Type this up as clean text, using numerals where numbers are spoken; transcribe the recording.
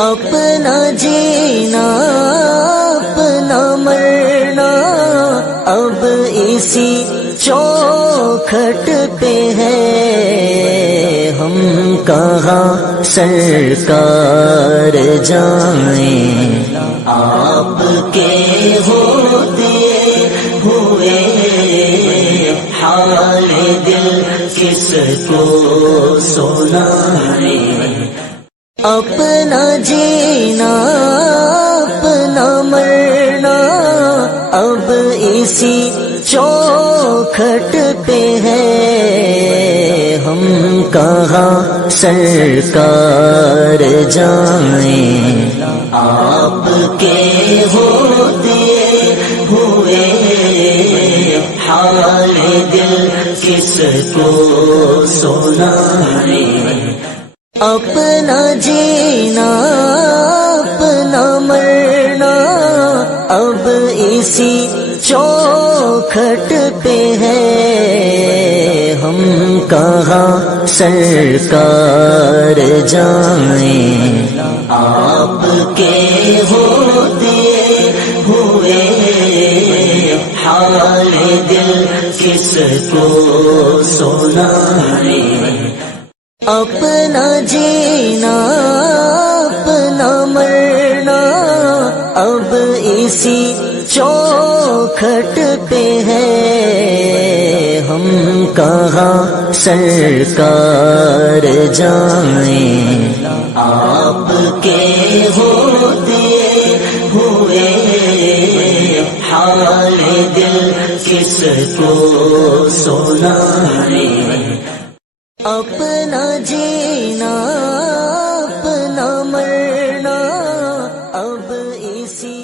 اپنا جینا اپنا مرنا اب اسی چوکھٹ پہ ہے، ہم کہاں سرکار جائیں، آپ کے ہوتے ہوئے حال دل کس کو سنائیں۔ اپنا جینا اپنا مرنا اب اسی چوکھٹ پہ ہے، ہم کہاں سرکار جائیں، آپ کے ہوتے ہوئے حال دل کس کو سنائیں۔ اپنا جینا اپنا مرنا اب اسی چوکھٹ پہ ہے، ہم کہاں سرکار جائیں، آپ کے ہوتے ہوئے حال دل کس کو سنائیں۔ اپنا جینا اپنا مرنا اب اسی چوکھٹ پہ ہے، ہم کہاں سرکار جائیں، آپ کے ہوتے ہوئے حال دل کس کو سنائیں۔ اپنا جینا اپنا مرنا اب اسی